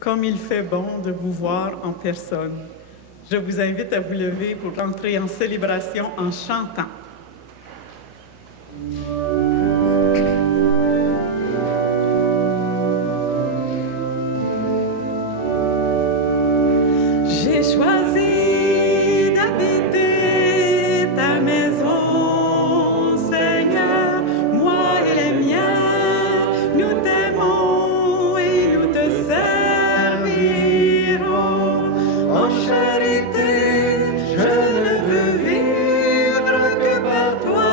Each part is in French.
Comme il fait bon de vous voir en personne. Je vous invite à vous lever pour entrer en célébration en chantant. J'ai choisi d'habiter ta maison, Seigneur, moi et les miens, nous t'aimons et nous te servirons. En charité, je ne veux vivre que par toi,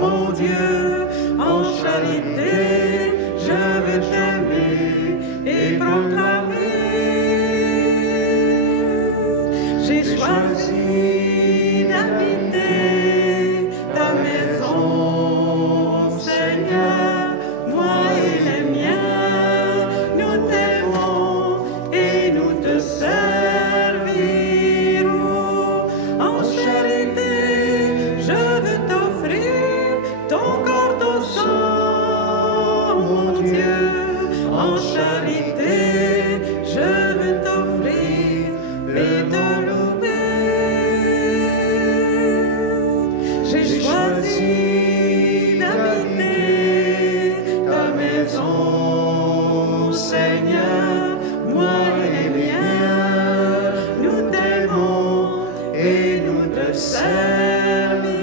mon Dieu. En charité, je veux t'aimer et proclamer. J'ai choisi d'habiter ta maison, Seigneur, moi et les miens, nous t'aimons et nous te servirons. En charité, je veux t'offrir ton corps, ton sang, mon Dieu. En charité, je veux t'offrir et te louer. J'ai choisi d'habiter ta maison, Seigneur, moi et les miens, nous t'aimons et nous te servirons.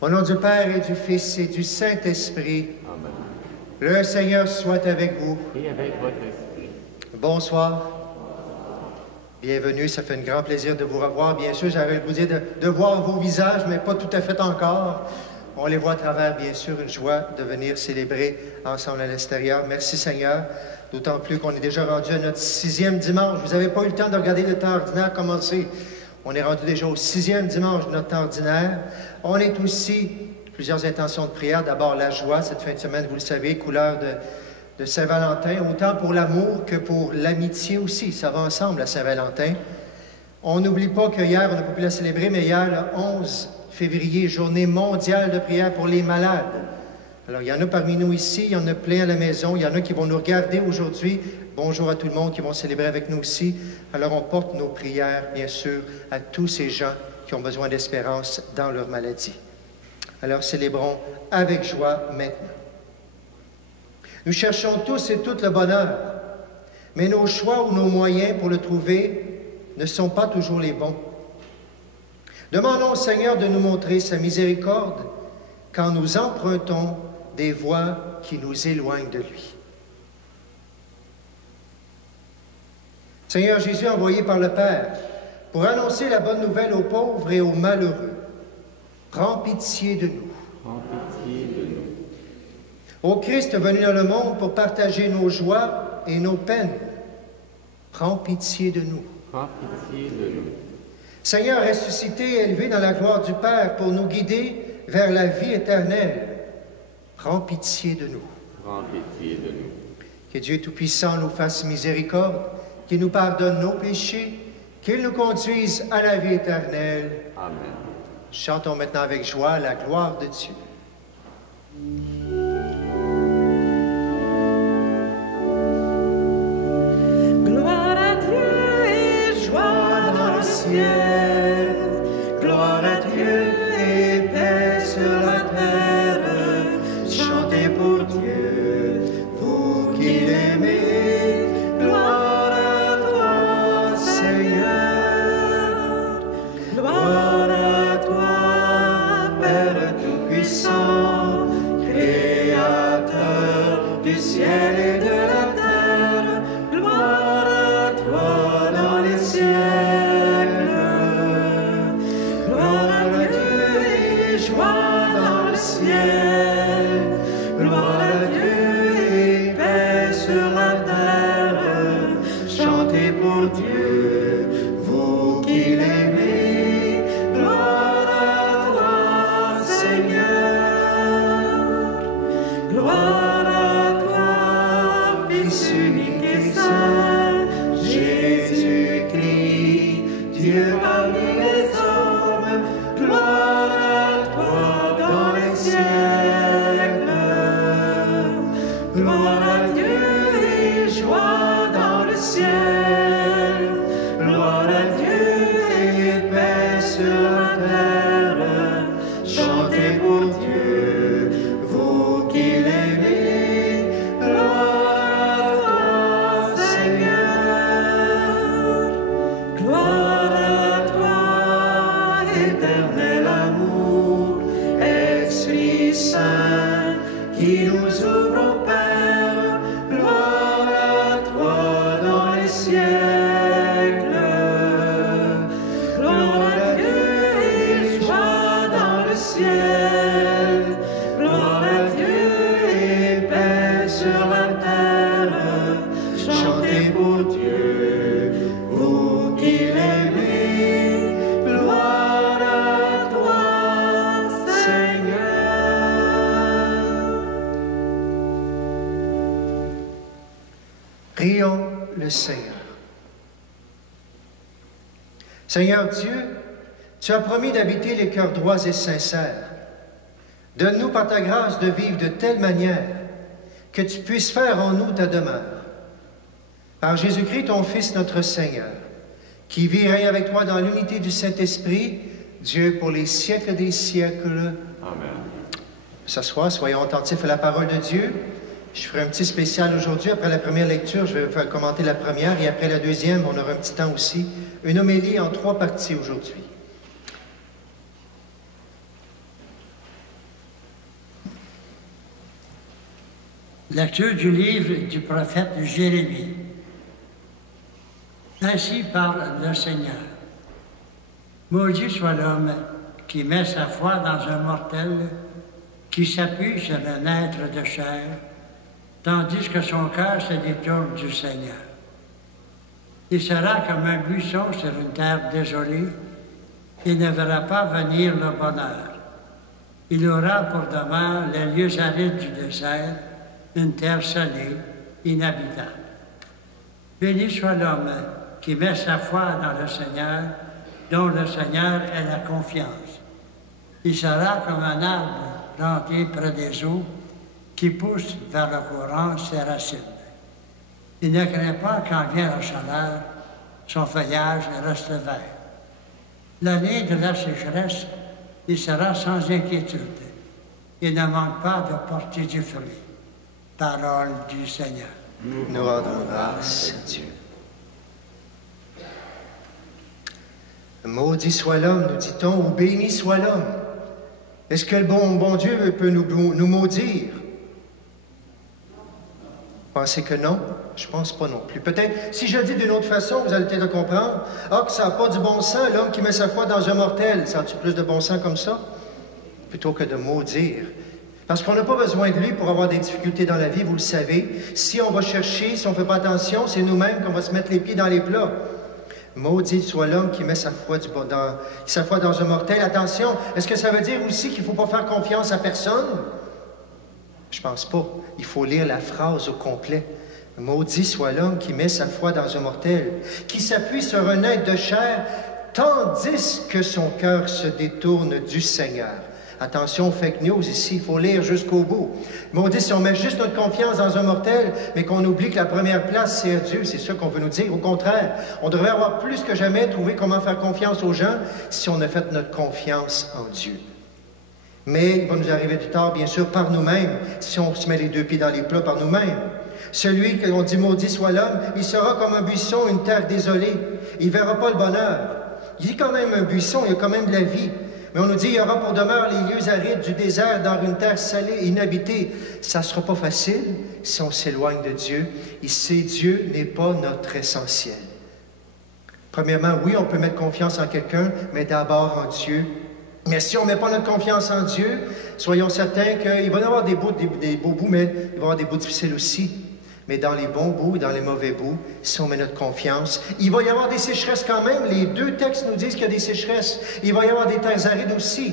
Au nom du Père et du Fils et du Saint-Esprit, Amen. le Seigneur soit avec vous. Et avec votre esprit. Bonsoir. Bienvenue, ça fait un grand plaisir de vous revoir. Bien sûr, j'avais le goût de voir vos visages, mais pas tout à fait encore. On les voit à travers, bien sûr, une joie de venir célébrer ensemble à l'extérieur. Merci Seigneur, d'autant plus qu'on est déjà rendu à notre 6e dimanche. Vous n'avez pas eu le temps de regarder le temps ordinaire commencer. On est rendu déjà au 6e dimanche de notre temps ordinaire. On est aussi plusieurs intentions de prière. D'abord, la joie, cette fin de semaine, vous le savez, couleur de Saint-Valentin, autant pour l'amour que pour l'amitié aussi. Ça va ensemble, la Saint-Valentin. On n'oublie pas que hier, on n'a pas pu la célébrer, mais hier, le 11 février, journée mondiale de prière pour les malades. Alors, il y en a parmi nous ici, il y en a plein à la maison, il y en a qui vont nous regarder aujourd'hui. Bonjour à tout le monde qui vont célébrer avec nous aussi. Alors, on porte nos prières, bien sûr, à tous ces gens qui ont besoin d'espérance dans leur maladie. Alors, célébrons avec joie maintenant. Nous cherchons tous et toutes le bonheur, mais nos choix ou nos moyens pour le trouver ne sont pas toujours les bons. Demandons au Seigneur de nous montrer sa miséricorde quand nous empruntons des voies qui nous éloignent de lui. Seigneur Jésus, envoyé par le Père pour annoncer la bonne nouvelle aux pauvres et aux malheureux, prends pitié de nous. Prends pitié de nous. Ô Christ venu dans le monde pour partager nos joies et nos peines, prends pitié de nous. Prends pitié de nous. Seigneur ressuscité et élevé dans la gloire du Père pour nous guider vers la vie éternelle, prends pitié de nous. Prends pitié de nous. Que Dieu Tout-Puissant nous fasse miséricorde, qu'il nous pardonne nos péchés, qu'il nous conduise à la vie éternelle. Amen. Chantons maintenant avec joie la gloire de Dieu. Gloire à Dieu et joie dans le ciel. Gloire à Dieu et paix sur la terre. Chantez pour Dieu, vous qui l'aimez. Gloire à toi, Seigneur. Gloire à toi, Père Tout-Puissant, Créateur du ciel et de la terre. Gloire à toi dans les siècles. Gloire à Dieu et joie dans le ciel. Gloire à Dieu et paix sur la terre. Chantez pour Dieu, vous qui l'aimez. Gloire à toi, Seigneur. Gloire à toi, Fils unique et saint, Jésus-Christ, Dieu parmi les hommes. Gloire à toi dans les cieux. qui nous ouvre au Père, gloire à toi dans les siècles. Gloire à Dieu et joie dans le ciel. Gloire à Dieu et paix sur la terre. Chantez pour Dieu, vous qui l'aimez. Gloire à toi, Seigneur. Prions le Seigneur. Seigneur Dieu, tu as promis d'habiter les cœurs droits et sincères. Donne-nous par ta grâce de vivre de telle manière que tu puisses faire en nous ta demeure. Par Jésus-Christ, ton Fils, notre Seigneur, qui vit et règne avec toi dans l'unité du Saint-Esprit, Dieu pour les siècles des siècles. Amen. S'asseoir, soyons attentifs à la parole de Dieu. Je ferai un petit spécial aujourd'hui. Après la première lecture, je vais faire commenter la première et après la deuxième, on aura un petit temps aussi. Une homélie en 3 parties aujourd'hui. Lecture du livre du prophète Jérémie. Ainsi parle le Seigneur. Maudit soit l'homme qui met sa foi dans un mortel, qui s'appuie sur un être de chair, tandis que son cœur se détourne du Seigneur. Il sera comme un buisson sur une terre désolée, il ne verra pas venir le bonheur. Il aura pour demeure les lieux arides du désert, une terre salée, inhabitable. Béni soit l'homme qui met sa foi dans le Seigneur, dont le Seigneur est la confiance. Il sera comme un arbre planté près des eaux, qui pousse vers le courant ses racines. Il ne craint pas quand vient la chaleur, son feuillage reste vert. L'année de la sécheresse, il sera sans inquiétude. Il ne manque pas de porter du fruit. Parole du Seigneur. Nous rendons grâce à Dieu. Maudit soit l'homme, nous dit-on, ou béni soit l'homme. Est-ce que le bon Dieu peut nous maudire? Pensez que non? Je pense pas non plus. Peut-être, si je le dis d'une autre façon, vous allez peut-être comprendre. Ah, que ça n'a pas du bon sens, l'homme qui met sa foi dans un mortel. Ça a-tu plus de bon sens comme ça? Plutôt que de maudire. Parce qu'on n'a pas besoin de lui pour avoir des difficultés dans la vie, vous le savez. Si on va chercher, si on ne fait pas attention, c'est nous-mêmes qu'on va se mettre les pieds dans les plats. Maudit soit l'homme qui met sa foi dans un mortel. Attention, est-ce que ça veut dire aussi qu'il ne faut pas faire confiance à personne? Je pense pas. Il faut lire la phrase au complet. Maudit soit l'homme qui met sa foi dans un mortel, qui s'appuie sur un être de chair, tandis que son cœur se détourne du Seigneur. Attention, fake news ici, il faut lire jusqu'au bout. Maudit si on met juste notre confiance dans un mortel, mais qu'on oublie que la première place, c'est à Dieu, c'est ça qu'on veut nous dire. Au contraire, on devrait avoir plus que jamais trouvé comment faire confiance aux gens si on a fait notre confiance en Dieu. Mais il va nous arriver du tort, bien sûr, par nous-mêmes, si on se met les 2 pieds dans les plats par nous-mêmes. Celui que l'on dit maudit soit l'homme, il sera comme un buisson, une terre désolée. Il ne verra pas le bonheur. Il dit quand même un buisson, il y a quand même de la vie. Mais on nous dit, il y aura pour demeure les lieux arides du désert dans une terre salée, inhabitée. Ça ne sera pas facile si on s'éloigne de Dieu. Ici, Dieu n'est pas notre essentiel. Premièrement, oui, on peut mettre confiance en quelqu'un, mais d'abord en Dieu. Mais si on ne met pas notre confiance en Dieu, soyons certains qu'il va y avoir des beaux bouts, mais il va y avoir des bouts difficiles aussi. Mais dans les bons bouts et dans les mauvais bouts, si on met notre confiance, il va y avoir des sécheresses quand même. Les 2 textes nous disent qu'il y a des sécheresses. Il va y avoir des terres arides aussi.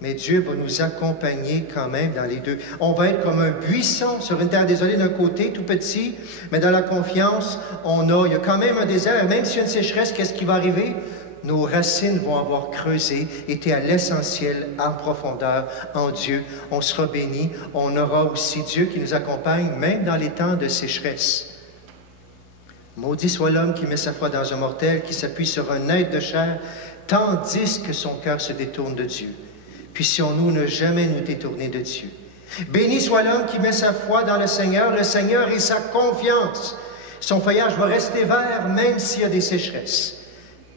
Mais Dieu va nous accompagner quand même dans les 2. On va être comme un buisson sur une terre désolée d'un côté, tout petit, mais dans la confiance, il y a quand même un désert. Même s'il y a une sécheresse, qu'est-ce qui va arriver? Nos racines vont avoir creusé, été à l'essentiel, en profondeur, en Dieu. On sera béni. On aura aussi Dieu qui nous accompagne, même dans les temps de sécheresse. Maudit soit l'homme qui met sa foi dans un mortel, qui s'appuie sur un être de chair, tandis que son cœur se détourne de Dieu. Puissions-nous ne jamais nous détourner de Dieu. Béni soit l'homme qui met sa foi dans le Seigneur et sa confiance. Son feuillage va rester vert, même s'il y a des sécheresses.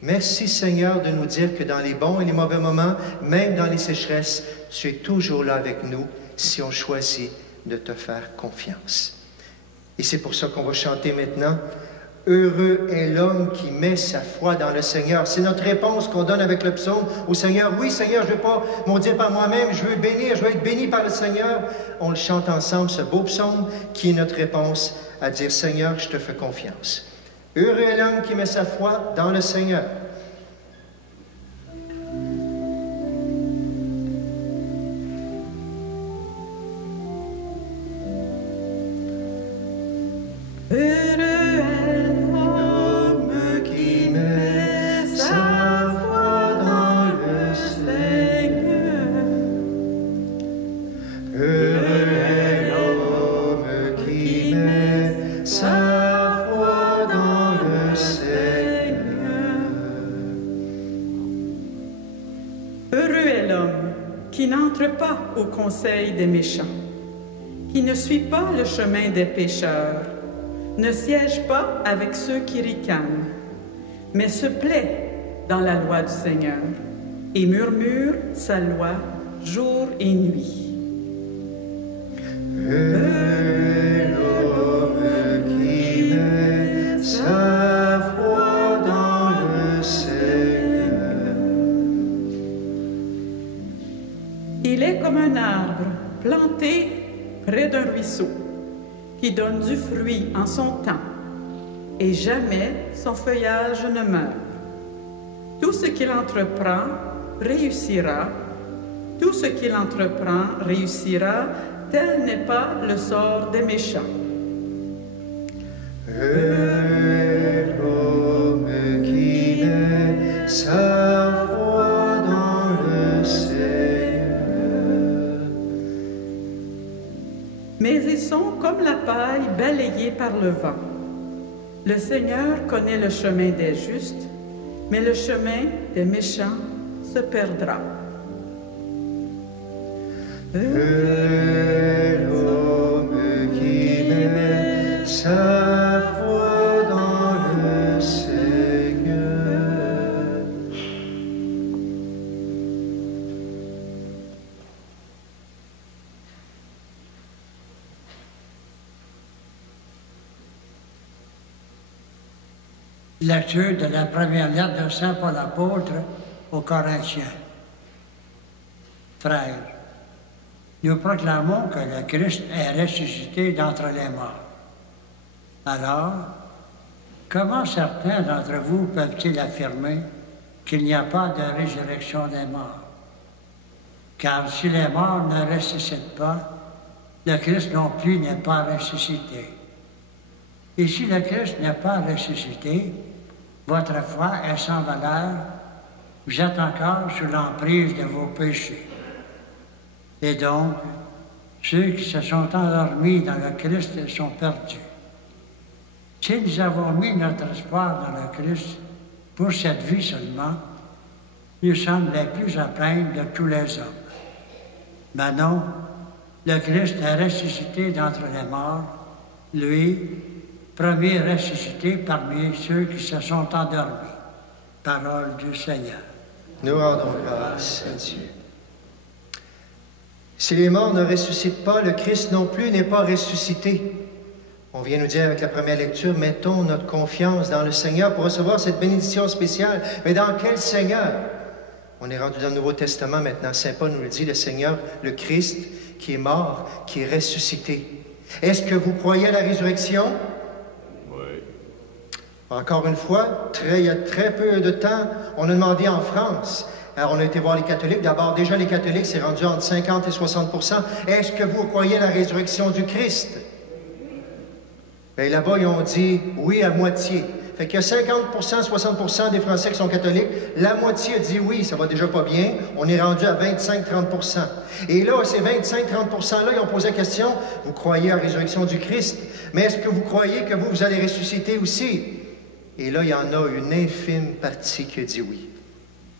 Merci Seigneur de nous dire que dans les bons et les mauvais moments, même dans les sécheresses, tu es toujours là avec nous si on choisit de te faire confiance. Et c'est pour ça qu'on va chanter maintenant « Heureux est l'homme qui met sa foi dans le Seigneur ». C'est notre réponse qu'on donne avec le psaume au Seigneur. Oui, Seigneur, je ne veux pas maudire par moi-même, je veux bénir, je veux être béni par le Seigneur. On le chante ensemble, ce beau psaume, qui est notre réponse à dire « Seigneur, je te fais confiance ». Heureux est l'homme qui met sa foi dans le Seigneur. Heureux est l'homme qui met sa foi dans le Seigneur. Heureux est l'homme qui met sa foi dans le Seigneur. Heureux est l'homme qui n'entre pas au conseil des méchants, qui ne suit pas le chemin des pécheurs, ne siège pas avec ceux qui ricanent, mais se plaît dans la loi du Seigneur et murmure sa loi jour et nuit. Heureux est l'homme qui met sa foi dans le Seigneur. Il est comme un arbre planté près d'un ruisseau, qui donne du fruit en son temps, et jamais son feuillage ne meurt. Tout ce qu'il entreprend réussira, tout ce qu'il entreprend réussira, tel n'est pas le sort des méchants. Heureux est l'homme qui met sa foi dans le Seigneur. Mais ils sont comme la paille balayée par le vent. Le Seigneur connaît le chemin des justes, mais le chemin des méchants se perdra. Heureux est l'homme qui met sa foi dans le Seigneur. Lecture de la première lettre de Saint Paul apôtre aux Corinthiens. Frères, nous proclamons que le Christ est ressuscité d'entre les morts. Alors, comment certains d'entre vous peuvent-ils affirmer qu'il n'y a pas de résurrection des morts? Car si les morts ne ressuscitent pas, le Christ non plus n'est pas ressuscité. Et si le Christ n'est pas ressuscité, votre foi est sans valeur, vous êtes encore sous l'emprise de vos péchés. Et donc, ceux qui se sont endormis dans le Christ sont perdus. Si nous avons mis notre espoir dans le Christ pour cette vie seulement, nous sommes les plus à plaindre de tous les hommes. Mais non, le Christ est ressuscité d'entre les morts, lui, premier ressuscité parmi ceux qui se sont endormis. Parole du Seigneur. Nous rendons grâce à Dieu. Si les morts ne ressuscitent pas, le Christ non plus n'est pas ressuscité. On vient nous dire avec la première lecture, mettons notre confiance dans le Seigneur pour recevoir cette bénédiction spéciale. Mais dans quel Seigneur? On est rendu dans le Nouveau Testament maintenant. Saint Paul nous le dit, le Seigneur, le Christ, qui est mort, qui est ressuscité. Est-ce que vous croyez à la résurrection? Oui. Encore une fois, il y a très peu de temps, on a demandé en France. Alors, on a été voir les catholiques. D'abord, déjà, les catholiques, c'est rendu entre 50 et 60 %. Est-ce que vous croyez à la résurrection du Christ? Bien, là-bas, ils ont dit oui à moitié. Fait qu'il y a 50 %, 60 % des Français qui sont catholiques. La moitié a dit oui, ça va déjà pas bien. On est rendu à 25-30 %. Et là, ces 25-30 % là, ils ont posé la question, vous croyez à la résurrection du Christ, mais est-ce que vous croyez que vous allez ressusciter aussi? Et là, il y en a une infime partie qui a dit oui.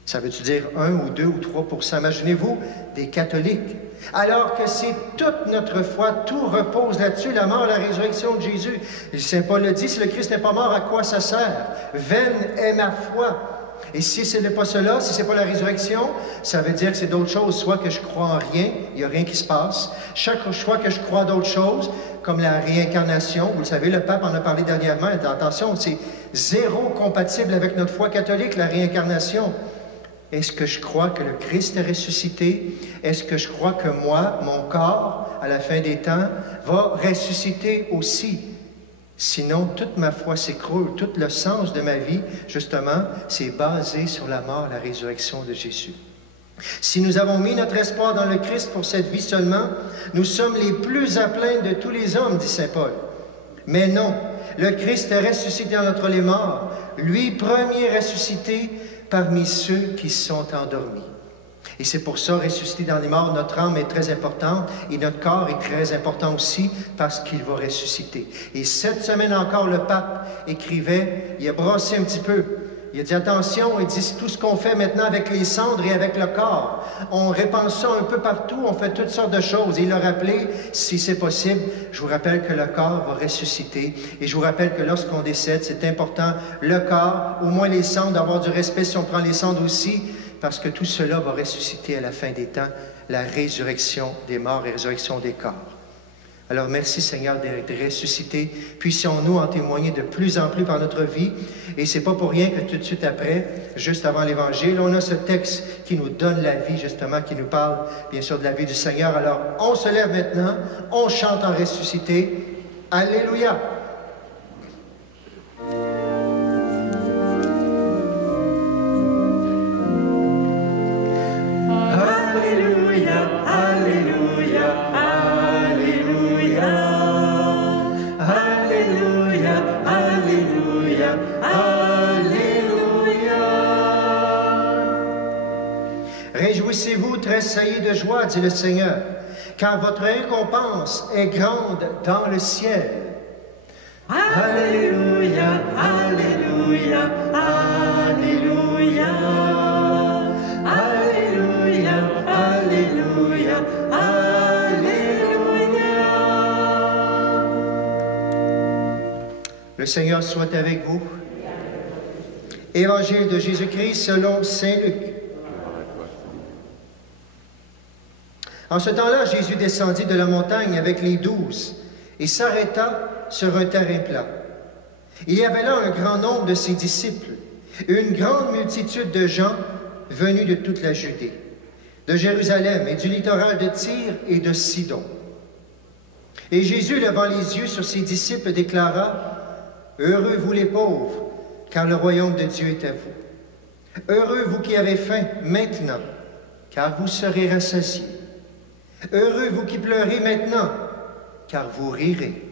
Ça veut-tu dire 1 ou 2 ou 3 %? Imaginez-vous, des catholiques. Alors que c'est toute notre foi, tout repose là-dessus, la mort, la résurrection de Jésus. Et Saint Paul le dit, si le Christ n'est pas mort, à quoi ça sert? Vaine est ma foi. Et si ce n'est pas cela, si ce n'est pas la résurrection, ça veut dire que c'est d'autres choses. Soit que je crois en rien, il n'y a rien qui se passe. Chaque fois que je crois à d'autres choses, comme la réincarnation, vous le savez, le pape en a parlé dernièrement, attention, c'est zéro compatible avec notre foi catholique, la réincarnation. Est-ce que je crois que le Christ est ressuscité? Est-ce que je crois que moi, mon corps, à la fin des temps, va ressusciter aussi? Sinon, toute ma foi s'écroule, tout le sens de ma vie, justement, c'est basé sur la mort, la résurrection de Jésus. Si nous avons mis notre espoir dans le Christ pour cette vie seulement, nous sommes les plus à plaindre de tous les hommes, dit saint Paul. Mais non, le Christ est ressuscité entre les morts, lui premier ressuscité parmi ceux qui sont endormis. Et c'est pour ça, ressuscité dans les morts, notre âme est très importante et notre corps est très important aussi parce qu'il va ressusciter. Et cette semaine encore, le pape écrivait, il a brossé un petit peu. Il a dit attention, il dit tout ce qu'on fait maintenant avec les cendres et avec le corps, on répand ça un peu partout, on fait toutes sortes de choses. Et il a rappelé, si c'est possible, je vous rappelle que le corps va ressusciter. Et je vous rappelle que lorsqu'on décède, c'est important, le corps, au moins les cendres, d'avoir du respect si on prend les cendres aussi, parce que tout cela va ressusciter à la fin des temps, la résurrection des morts et résurrection des corps. Alors merci Seigneur d'être ressuscité. Puissions-nous en témoigner de plus en plus par notre vie. Et c'est pas pour rien que tout de suite après, juste avant l'Évangile, on a ce texte qui nous donne la vie, justement, qui nous parle bien sûr de la vie du Seigneur. Alors on se lève maintenant, on chante en ressuscité. Alléluia! Réjouissez-vous, tressaillez de joie, dit le Seigneur, car votre récompense est grande dans le ciel. Alléluia, Alléluia, Alléluia, Alléluia, Alléluia, Alléluia. Le Seigneur soit avec vous. Évangile de Jésus-Christ selon saint Luc. En ce temps-là, Jésus descendit de la montagne avec les 12 et s'arrêta sur un terrain plat. Il y avait là un grand nombre de ses disciples, une grande multitude de gens venus de toute la Judée, de Jérusalem et du littoral de Tyr et de Sidon. Et Jésus, levant les yeux sur ses disciples, déclara, « Heureux vous les pauvres, car le royaume de Dieu est à vous. Heureux vous qui avez faim maintenant, car vous serez rassasiés. Heureux vous qui pleurez maintenant, car vous rirez.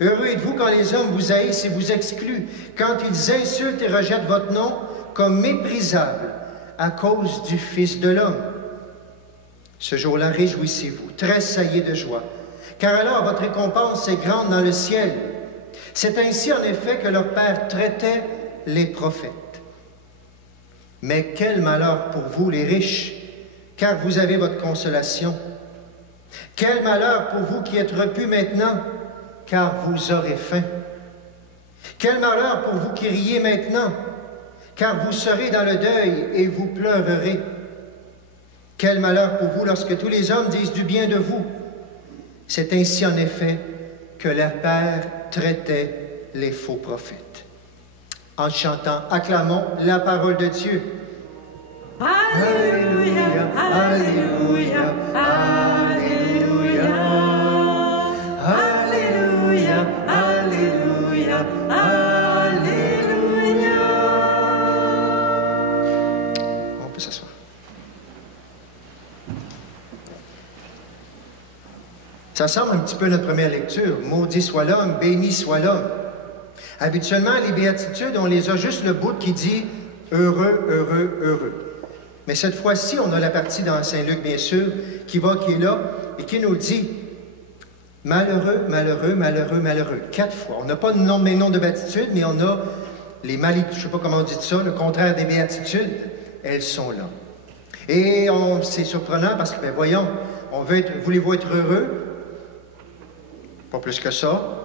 Heureux êtes-vous quand les hommes vous haïssent et vous excluent, quand ils insultent et rejettent votre nom comme méprisable à cause du Fils de l'homme. Ce jour-là, réjouissez-vous, tressaillez de joie, car alors votre récompense est grande dans le ciel. C'est ainsi en effet que leur Père traitait les prophètes. Mais quel malheur pour vous, les riches, car vous avez votre consolation. Quel malheur pour vous qui êtes repus maintenant, car vous aurez faim. Quel malheur pour vous qui riez maintenant, car vous serez dans le deuil et vous pleurerez. Quel malheur pour vous lorsque tous les hommes disent du bien de vous. C'est ainsi en effet que leur Père traitait les faux prophètes. En chantant, acclamons la parole de Dieu. Alléluia, Alléluia, Alléluia, Alléluia, Alléluia, Alléluia. On peut s'asseoir. Ça semble un petit peu notre première lecture. Maudit soit l'homme, béni soit l'homme. Habituellement, les béatitudes, on les a juste le bout qui dit « heureux, heureux, heureux ». Mais cette fois-ci, on a la partie dans Saint-Luc, bien sûr, qui est là et qui nous dit « malheureux, malheureux, malheureux, malheureux ». 4 fois. On n'a pas de nom de béatitudes, mais on a les malitudes, je ne sais pas comment on dit ça, le contraire des béatitudes, elles sont là. Et c'est surprenant parce que, ben voyons, voulez-vous être heureux? Pas plus que ça.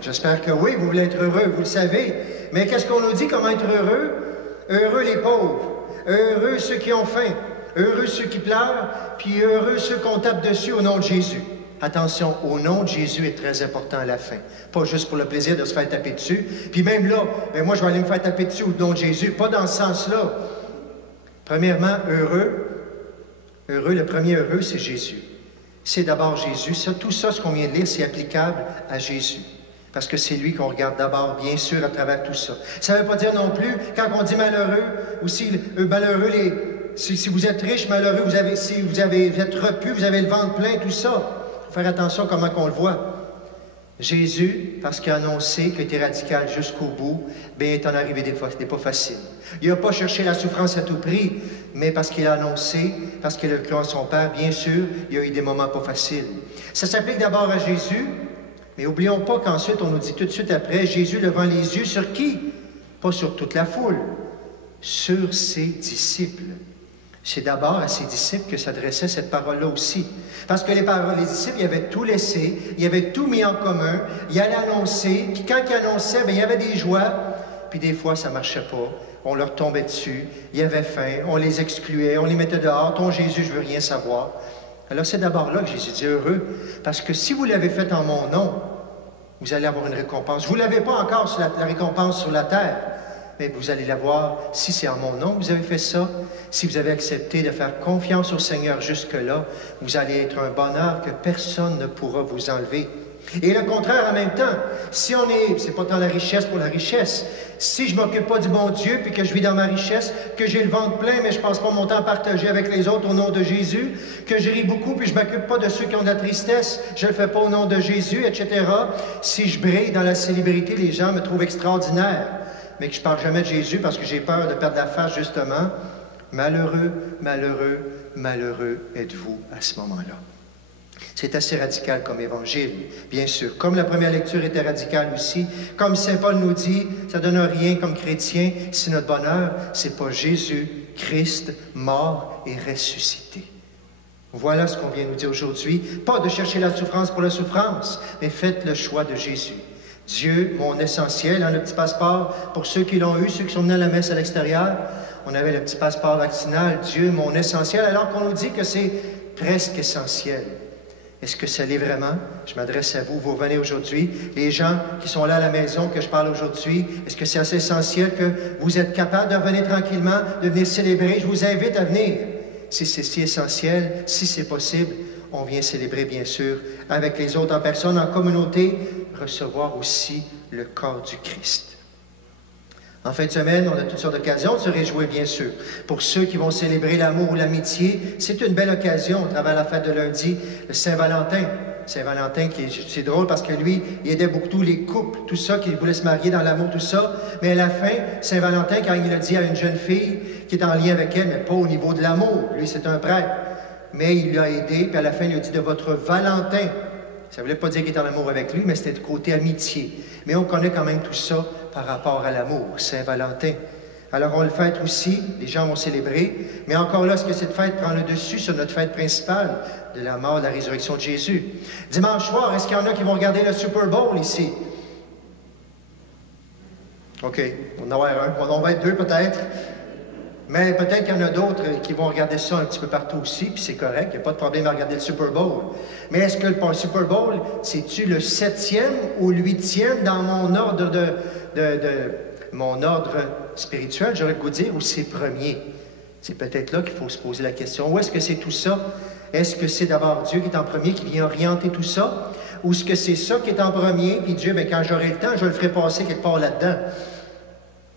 J'espère que oui, vous voulez être heureux, vous le savez. Mais qu'est-ce qu'on nous dit, comment être heureux? Heureux les pauvres, heureux ceux qui ont faim, heureux ceux qui pleurent, puis heureux ceux qu'on tape dessus au nom de Jésus. Attention, au nom de Jésus est très important à la fin. Pas juste pour le plaisir de se faire taper dessus. Puis même là, ben moi je vais aller me faire taper dessus au nom de Jésus. Pas dans ce sens-là. Premièrement, heureux. Heureux, le premier heureux, c'est Jésus. C'est d'abord Jésus. Ça, tout ça, ce qu'on vient de lire, c'est applicable à Jésus. Parce que c'est lui qu'on regarde d'abord, bien sûr, à travers tout ça. Ça ne veut pas dire non plus, quand on dit malheureux, aussi malheureux, si vous êtes riche, malheureux, vous êtes repu, vous avez le ventre plein, tout ça. Il faut faire attention comment qu'on le voit. Jésus, parce qu'il a annoncé qu'il était radical jusqu'au bout, bien, est en arrivé des fois, ce n'est pas facile. Il n'a pas cherché la souffrance à tout prix, mais parce qu'il a annoncé, parce qu'il a cru en son Père, bien sûr, il y a eu des moments pas faciles. Ça s'applique d'abord à Jésus, mais n'oublions pas qu'ensuite, on nous dit tout de suite après, Jésus levant les yeux sur qui? Pas sur toute la foule, sur ses disciples. C'est d'abord à ses disciples que s'adressait cette parole-là aussi. Parce que les disciples, ils avaient tout laissé, ils avaient tout mis en commun, ils allaient annoncer, puis quand ils annonçaient, bien, il y avait des joies, puis des fois, ça ne marchait pas. On leur tombait dessus, il y avait faim, on les excluait, on les mettait dehors. Ton Jésus, je ne veux rien savoir. Alors c'est d'abord là que Jésus dit heureux, parce que si vous l'avez fait en mon nom, vous allez avoir une récompense. Vous ne l'avez pas encore la récompense sur la terre, mais vous allez l'avoir si c'est en mon nom que vous avez fait ça. Si vous avez accepté de faire confiance au Seigneur jusque-là, vous allez être un bonheur que personne ne pourra vous enlever. Et le contraire en même temps, si on est, c'est pas tant la richesse pour la richesse, si je ne m'occupe pas du bon Dieu, puis que je vis dans ma richesse, que j'ai le ventre plein, mais je ne passe pas mon temps à partager avec les autres au nom de Jésus, que je ris beaucoup, puis je ne m'occupe pas de ceux qui ont de la tristesse, je ne le fais pas au nom de Jésus, etc. Si je brille dans la célébrité, les gens me trouvent extraordinaire, mais que je ne parle jamais de Jésus parce que j'ai peur de perdre la face, justement, malheureux, malheureux, malheureux êtes-vous à ce moment-là. C'est assez radical comme évangile, bien sûr. Comme la première lecture était radicale aussi, comme Saint Paul nous dit, ça ne donne rien comme chrétien si notre bonheur, ce n'est pas Jésus, Christ, mort et ressuscité. Voilà ce qu'on vient nous dire aujourd'hui. Pas de chercher la souffrance pour la souffrance, mais faites le choix de Jésus. Dieu, mon essentiel, le petit passeport, pour ceux qui l'ont eu, ceux qui sont venus à la messe à l'extérieur, on avait le petit passeport vaccinal, Dieu, mon essentiel, alors qu'on nous dit que c'est presque essentiel. Est-ce que ça l'est vraiment? Je m'adresse à vous, vous venez aujourd'hui. Les gens qui sont là à la maison, que je parle aujourd'hui, est-ce que c'est assez essentiel que vous êtes capable de revenir tranquillement, de venir célébrer? Je vous invite à venir. Si c'est si essentiel, si c'est possible, on vient célébrer, bien sûr, avec les autres en personne, en communauté, recevoir aussi le corps du Christ. En fin de semaine, on a toutes sortes d'occasions de se réjouir, bien sûr. Pour ceux qui vont célébrer l'amour ou l'amitié, c'est une belle occasion, à travers la fête de lundi, le Saint-Valentin. Saint-Valentin, c'est drôle parce que lui, il aidait beaucoup les couples, tout ça, qui voulaient se marier dans l'amour, tout ça. Mais à la fin, Saint-Valentin, quand il a dit à une jeune fille qui est en lien avec elle, mais pas au niveau de l'amour, lui, c'est un prêtre, mais il l'a aidé, puis à la fin, il a dit de votre Valentin. Ça ne voulait pas dire qu'il était en amour avec lui, mais c'était du côté amitié. Mais on connaît quand même tout ça par rapport à l'amour, Saint-Valentin. Alors on le fête aussi, les gens vont célébrer, mais encore là, est-ce que cette fête prend le dessus sur notre fête principale de la mort, de la résurrection de Jésus? Dimanche soir, est-ce qu'il y en a qui vont regarder le Super Bowl ici? OK, on va en avoir un, on va être deux peut-être. Mais peut-être qu'il y en a d'autres qui vont regarder ça un petit peu partout aussi, puis c'est correct, il n'y a pas de problème à regarder le Super Bowl. Mais est-ce que le Super Bowl, c'est-tu le 7e ou le 8e dans mon ordre mon ordre spirituel, j'aurais le goût de dire, ou c'est premier? C'est peut-être là qu'il faut se poser la question. Où est-ce que c'est tout ça? Est-ce que c'est d'abord Dieu qui est en premier, qui vient orienter tout ça? Ou est-ce que c'est ça qui est en premier, puis Dieu, bien, quand j'aurai le temps, je le ferai passer quelque part là-dedans?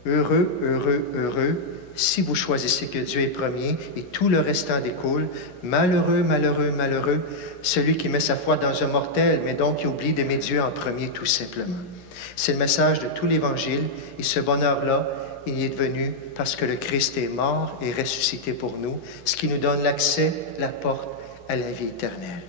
Heureux, heureux, heureux, si vous choisissez que Dieu est premier et tout le restant découle. Malheureux, malheureux, malheureux, celui qui met sa foi dans un mortel, mais donc qui oublie d'aimer Dieu en premier, tout simplement. C'est le message de tout l'Évangile, et ce bonheur-là, il y est venu parce que le Christ est mort et ressuscité pour nous, ce qui nous donne l'accès, la porte à la vie éternelle.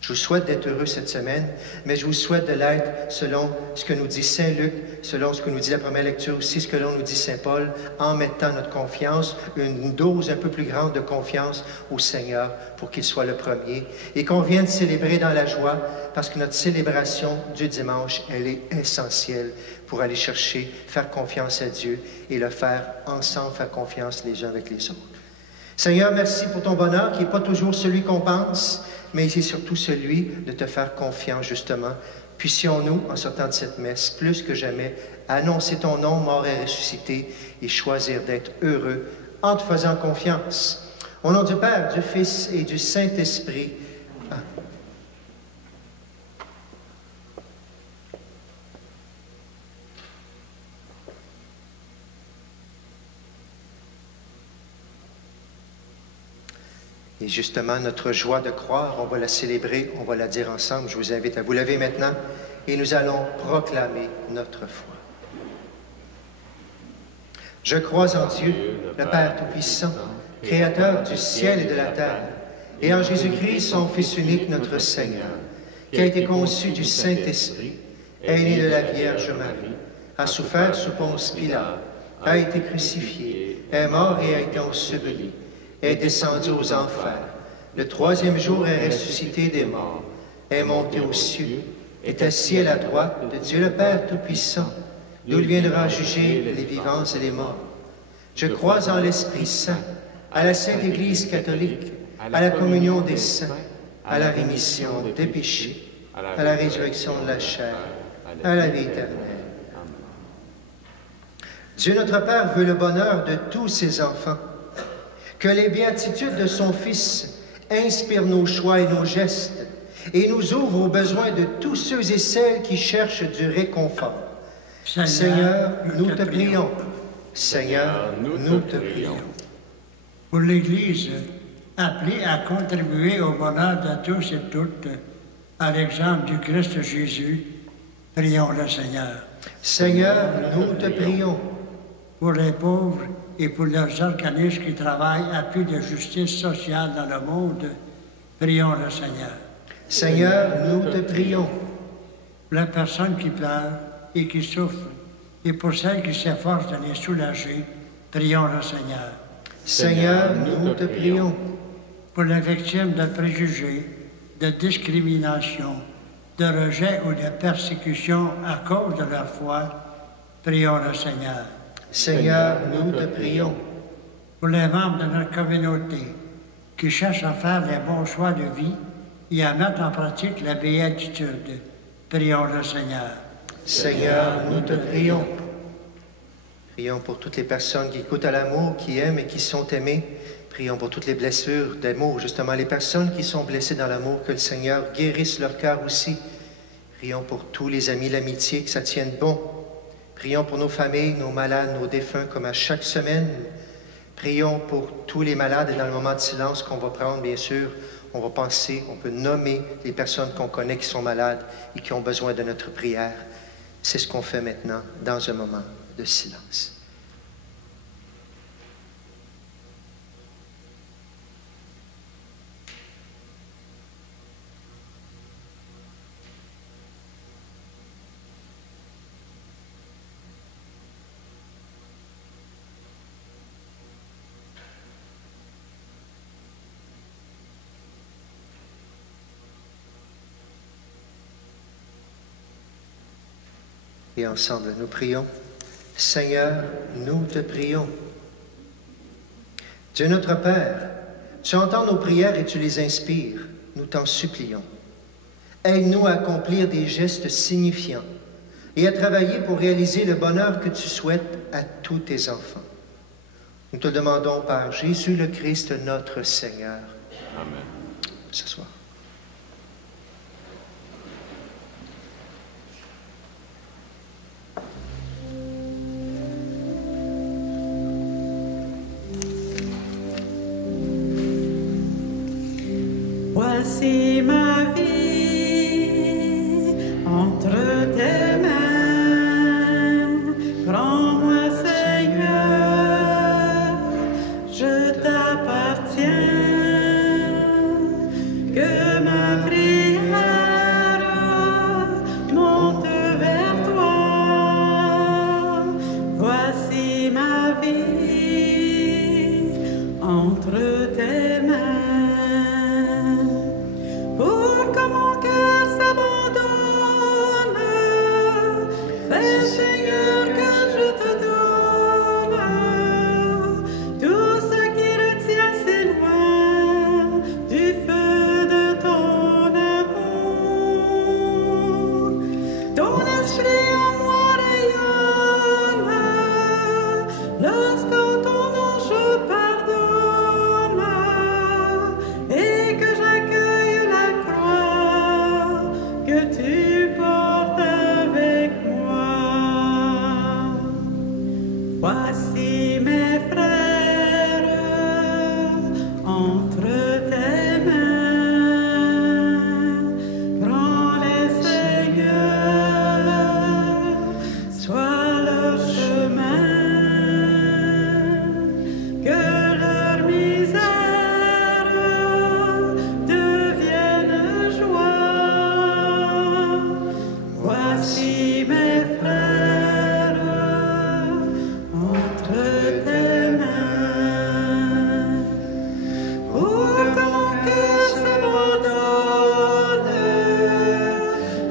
Je vous souhaite d'être heureux cette semaine, mais je vous souhaite de l'être selon ce que nous dit Saint Luc, selon ce que nous dit la première lecture aussi, ce que l'on nous dit Saint Paul, en mettant notre confiance, une dose un peu plus grande de confiance au Seigneur pour qu'il soit le premier et qu'on vienne célébrer dans la joie parce que notre célébration du dimanche, elle est essentielle pour aller chercher, faire confiance à Dieu et le faire ensemble, faire confiance les uns avec les autres. Seigneur, merci pour ton bonheur qui n'est pas toujours celui qu'on pense, mais c'est surtout celui de te faire confiance, justement. Puissions-nous, en sortant de cette messe, plus que jamais, annoncer ton nom, mort et ressuscité, et choisir d'être heureux en te faisant confiance. Au nom du Père, du Fils et du Saint-Esprit. Amen. Et justement, notre joie de croire, on va la célébrer, on va la dire ensemble. Je vous invite à vous lever maintenant et nous allons proclamer notre foi. Je crois en Dieu, le Père Tout-Puissant, Créateur du ciel et de la terre, et en Jésus-Christ, son Fils unique, notre Seigneur, qui a été conçu du Saint-Esprit, est né de la Vierge Marie, a souffert sous Ponce Pilate, a été crucifié, est mort et a été enseveli, est descendu aux enfers. Le troisième jour est ressuscité des morts, est monté aux cieux, est assis à la droite de Dieu le Père Tout-Puissant, d'où il viendra juger les vivants et les morts. Je crois en l'Esprit Saint, à la Sainte Église catholique, à la communion des saints, à la rémission des péchés, à la résurrection de la chair, à la vie éternelle. Dieu notre Père veut le bonheur de tous ses enfants. Que les béatitudes de son Fils inspirent nos choix et nos gestes et nous ouvrent aux besoins de tous ceux et celles qui cherchent du réconfort. Seigneur, nous te prions. Seigneur, nous te prions. Pour l'Église, appelée à contribuer au bonheur de tous et toutes, à l'exemple du Christ Jésus, prions le Seigneur. Seigneur, nous te prions. Pour les pauvres et pour leurs organismes qui travaillent à appui de justice sociale dans le monde, prions le Seigneur. Seigneur, nous te prions. Pour les personnes qui pleurent et qui souffrent, et pour celles qui s'efforcent de les soulager, prions le Seigneur. Seigneur, nous te prions. Pour les victimes de préjugés, de discrimination, de rejet ou de persécution à cause de leur foi, prions le Seigneur. Seigneur, nous te prions. Pour les membres de notre communauté qui cherchent à faire les bons choix de vie et à mettre en pratique la béatitude, prions le Seigneur. Seigneur, nous te prions. Prions pour toutes les personnes qui écoutent à l'amour, qui aiment et qui sont aimées. Prions pour toutes les blessures d'amour, justement, les personnes qui sont blessées dans l'amour, que le Seigneur guérisse leur cœur aussi. Prions pour tous les amis, l'amitié, que ça tienne bon. Prions pour nos familles, nos malades, nos défunts, comme à chaque semaine. Prions pour tous les malades et dans le moment de silence qu'on va prendre, bien sûr, on va penser, on peut nommer les personnes qu'on connaît qui sont malades et qui ont besoin de notre prière. C'est ce qu'on fait maintenant dans un moment de silence. Et ensemble, nous prions. Seigneur, nous te prions. Dieu notre Père, tu entends nos prières et tu les inspires. Nous t'en supplions. Aide-nous à accomplir des gestes signifiants et à travailler pour réaliser le bonheur que tu souhaites à tous tes enfants. Nous te demandons par Jésus le Christ, notre Seigneur. Amen. S'asseoir. Voici ma vie entre tes mains. Prends-moi, Seigneur, je t'appartiens. Que ma prière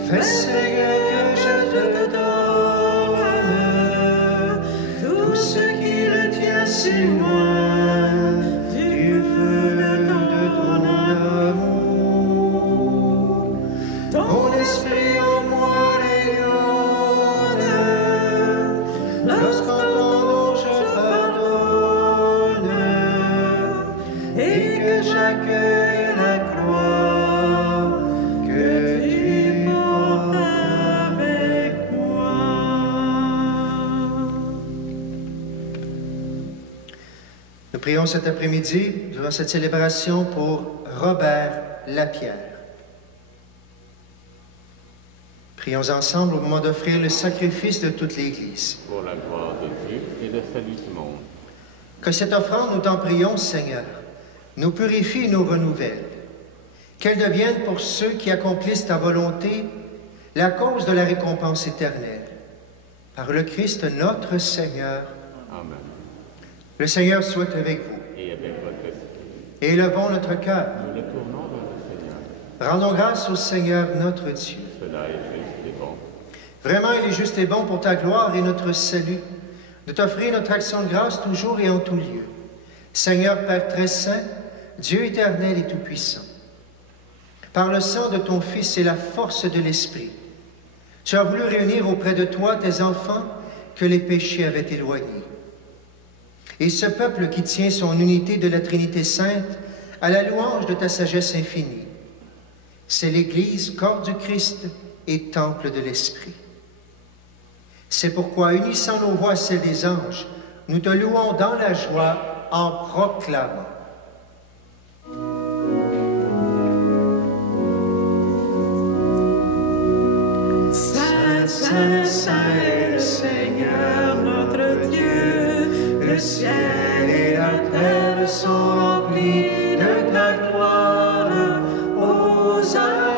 Fais, Seigneur, que je te donne tout ce qui le tient si loin du feu de ton amour. Ton esprit en moi rayonne lorsqu'en ton nom je pardonne et que j'accueille la croix que tu portes avec moi. Nous prions cet après-midi, durant cette célébration, pour Robert Lapierre. Prions ensemble au moment d'offrir le sacrifice de toute l'Église. Pour la gloire de Dieu et le salut du monde. Que cette offrande, nous t'en prions, Seigneur, nous purifie et nous renouvelle. Qu'elle devienne pour ceux qui accomplissent ta volonté la cause de la récompense éternelle. Par le Christ notre Seigneur. Amen. Le Seigneur soit avec vous. Et avec votre esprit. Et élevons notre cœur. Nous le tournons vers le Seigneur. Rendons grâce au Seigneur notre Dieu. Cela est juste et bon. Vraiment, il est juste et bon pour ta gloire et notre salut, de t'offrir notre action de grâce toujours et en tout lieu. Seigneur Père très saint, Dieu éternel et tout-puissant, par le sang de ton Fils et la force de l'Esprit, tu as voulu réunir auprès de toi tes enfants que les péchés avaient éloignés. Et ce peuple qui tient son unité de la Trinité sainte à la louange de ta sagesse infinie, c'est l'Église, corps du Christ et temple de l'Esprit. C'est pourquoi, unissant nos voix à celles des anges, nous te louons dans la joie en proclamant. Saint, Saint, Saint est le Seigneur notre Dieu, le ciel et la terre sont remplis de ta gloire. Hosanna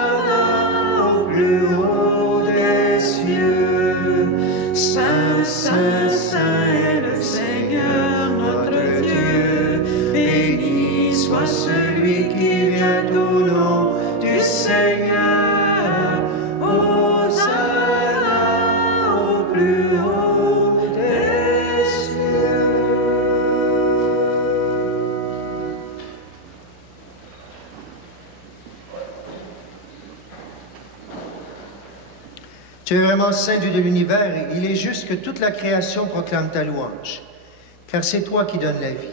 au plus haut des cieux. Saint, Saint, Saint est le Seigneur notre Dieu, béni soit celui qui vient au nom du Seigneur. Hosanna au plus haut des cieux. Tu es vraiment saint Dieu de l'univers et il est juste que toute la création proclame ta louange. Car c'est toi qui donnes la vie.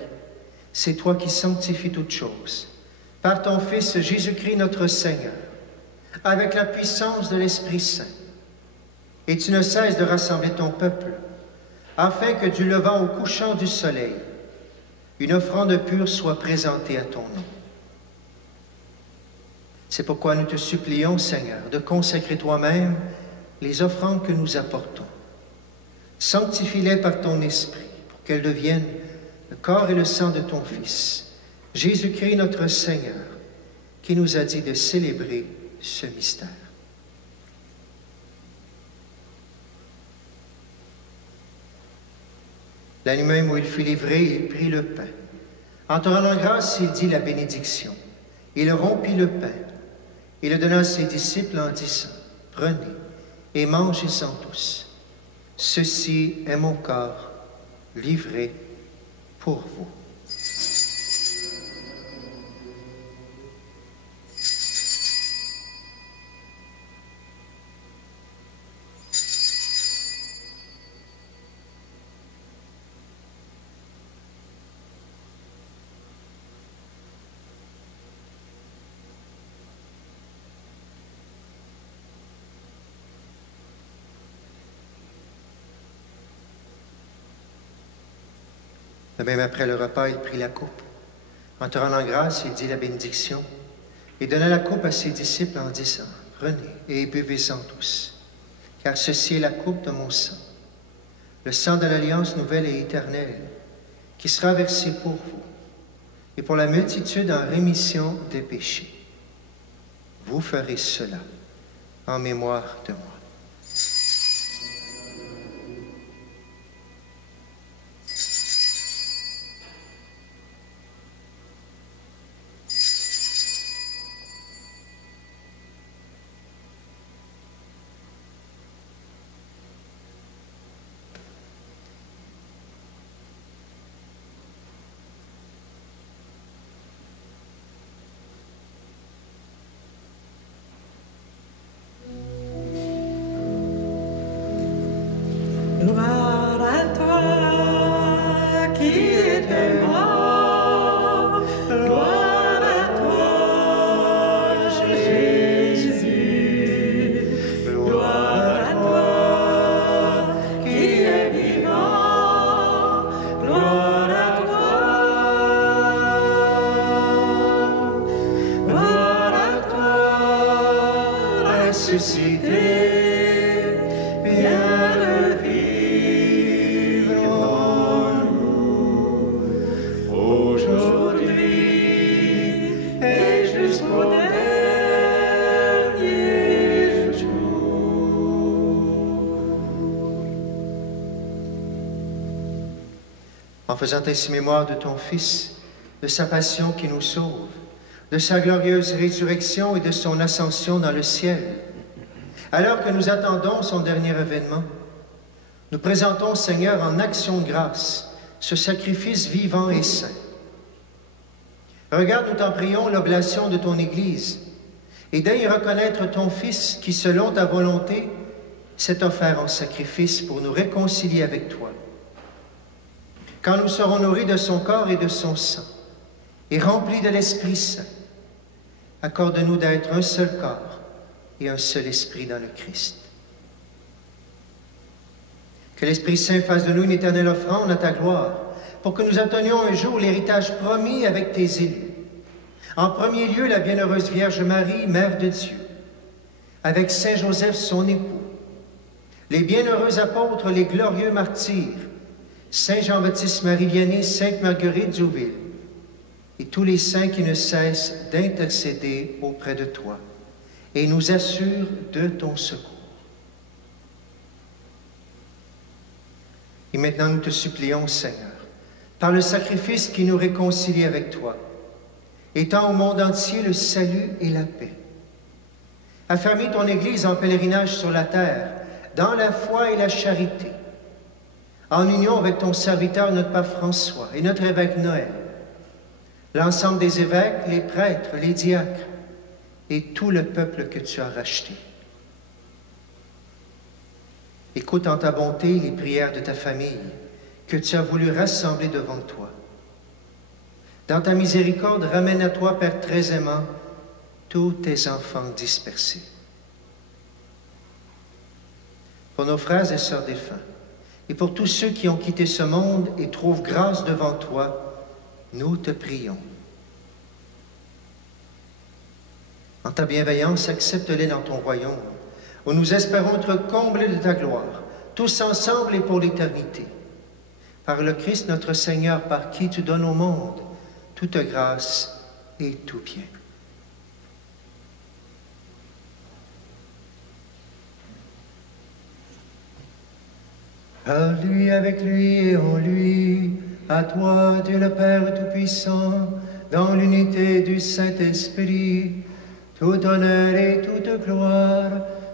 C'est toi qui sanctifies toutes choses. Par ton Fils Jésus-Christ notre Seigneur, avec la puissance de l'Esprit Saint. Et tu ne cesses de rassembler ton peuple, afin que du levant au couchant du soleil, une offrande pure soit présentée à ton nom. C'est pourquoi nous te supplions, Seigneur, de consacrer toi-même les offrandes que nous apportons. Sanctifie-les par ton Esprit, pour qu'elles deviennent le corps et le sang de ton Fils, Jésus-Christ notre Seigneur, qui nous a dit de célébrer ce mystère. La nuit même où il fut livré, il prit le pain. En te rendant grâce, il dit la bénédiction. Il rompit le pain et le donna à ses disciples en disant, « Prenez et mangez-en tous. Ceci est mon corps livré pour vous. » De même après le repas, il prit la coupe. En te rendant grâce, il dit la bénédiction et donna la coupe à ses disciples en disant, « Prenez et buvez-en tous, car ceci est la coupe de mon sang, le sang de l'alliance nouvelle et éternelle, qui sera versé pour vous et pour la multitude en rémission des péchés. Vous ferez cela en mémoire de moi. » ressuscité, viens revivre en nous, aujourd'hui et jusqu'au dernier jour. En faisant ainsi mémoire de ton Fils, de sa passion qui nous sauve, de sa glorieuse résurrection et de son ascension dans le ciel, alors que nous attendons son dernier avènement, nous présentons, Seigneur, en action de grâce, ce sacrifice vivant et saint. Regarde, nous t'en prions, l'oblation de ton Église, et daigne reconnaître ton Fils qui, selon ta volonté, s'est offert en sacrifice pour nous réconcilier avec toi. Quand nous serons nourris de son corps et de son sang, et remplis de l'Esprit Saint, accorde-nous d'être un seul corps et un seul esprit dans le Christ. Que l'Esprit Saint fasse de nous une éternelle offrande à ta gloire, pour que nous obtenions un jour l'héritage promis avec tes élus. En premier lieu, la bienheureuse Vierge Marie, Mère de Dieu, avec Saint Joseph, son époux, les bienheureux apôtres, les glorieux martyrs, Saint Jean-Baptiste Marie Vianney, Sainte Marguerite Zouville, et tous les saints qui ne cessent d'intercéder auprès de toi et nous assurent de ton secours. Et maintenant, nous te supplions, Seigneur, par le sacrifice qui nous réconcilie avec toi, étends au monde entier le salut et la paix. Affermis ton Église en pèlerinage sur la terre, dans la foi et la charité, en union avec ton serviteur, notre Pape François, et notre évêque Noël, l'ensemble des évêques, les prêtres, les diacres, et tout le peuple que tu as racheté. Écoute en ta bonté les prières de ta famille, que tu as voulu rassembler devant toi. Dans ta miséricorde, ramène à toi, Père très aimant, tous tes enfants dispersés. Pour nos frères et sœurs défunts, et pour tous ceux qui ont quitté ce monde et trouvent grâce devant toi, nous te prions. En ta bienveillance, accepte-les dans ton royaume, où nous espérons être comblés de ta gloire, tous ensemble et pour l'éternité. Par le Christ notre Seigneur, par qui tu donnes au monde toute grâce et tout bien. Par lui, avec lui et en lui, à toi, Dieu le Père Tout-Puissant, dans l'unité du Saint-Esprit, tout honneur et toute gloire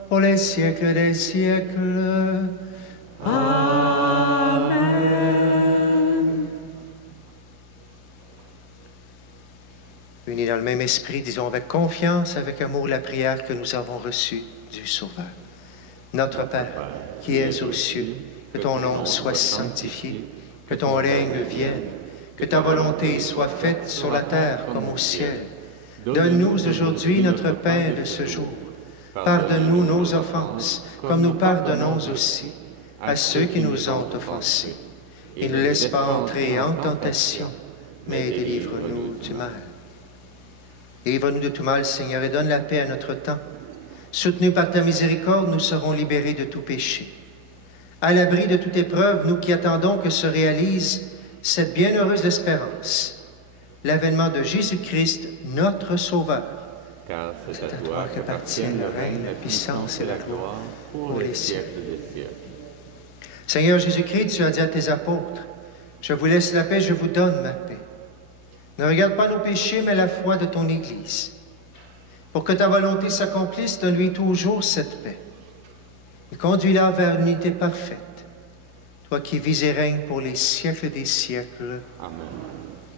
pour les siècles des siècles. Amen. Unis dans le même esprit, disons avec confiance, avec amour, la prière que nous avons reçue du Sauveur. Notre Père, qui es aux cieux, que ton nom soit sanctifié, que ton règne vienne, que ta volonté soit faite sur la terre comme au ciel. Donne-nous aujourd'hui notre pain de ce jour. Pardonne-nous nos offenses, comme nous pardonnons aussi à ceux qui nous ont offensés. Et ne laisse pas entrer en tentation, mais délivre-nous du mal. Délivre-nous de tout mal, Seigneur, et donne la paix à notre temps. Soutenus par ta miséricorde, nous serons libérés de tout péché. À l'abri de toute épreuve, nous qui attendons que se réalise cette bienheureuse espérance, l'avènement de Jésus-Christ, notre Sauveur. Car C'est à toi qu'appartiennent le règne, la puissance et la gloire pour les siècles des siècles. Seigneur Jésus-Christ, tu as dit à tes apôtres, « Je vous laisse la paix, je vous donne ma paix. » Ne regarde pas nos péchés, mais la foi de ton Église. Pour que ta volonté s'accomplisse, donne-lui toujours cette paix. Et conduis-la vers l'unité parfaite, toi qui vis et règnes pour les siècles des siècles. Amen.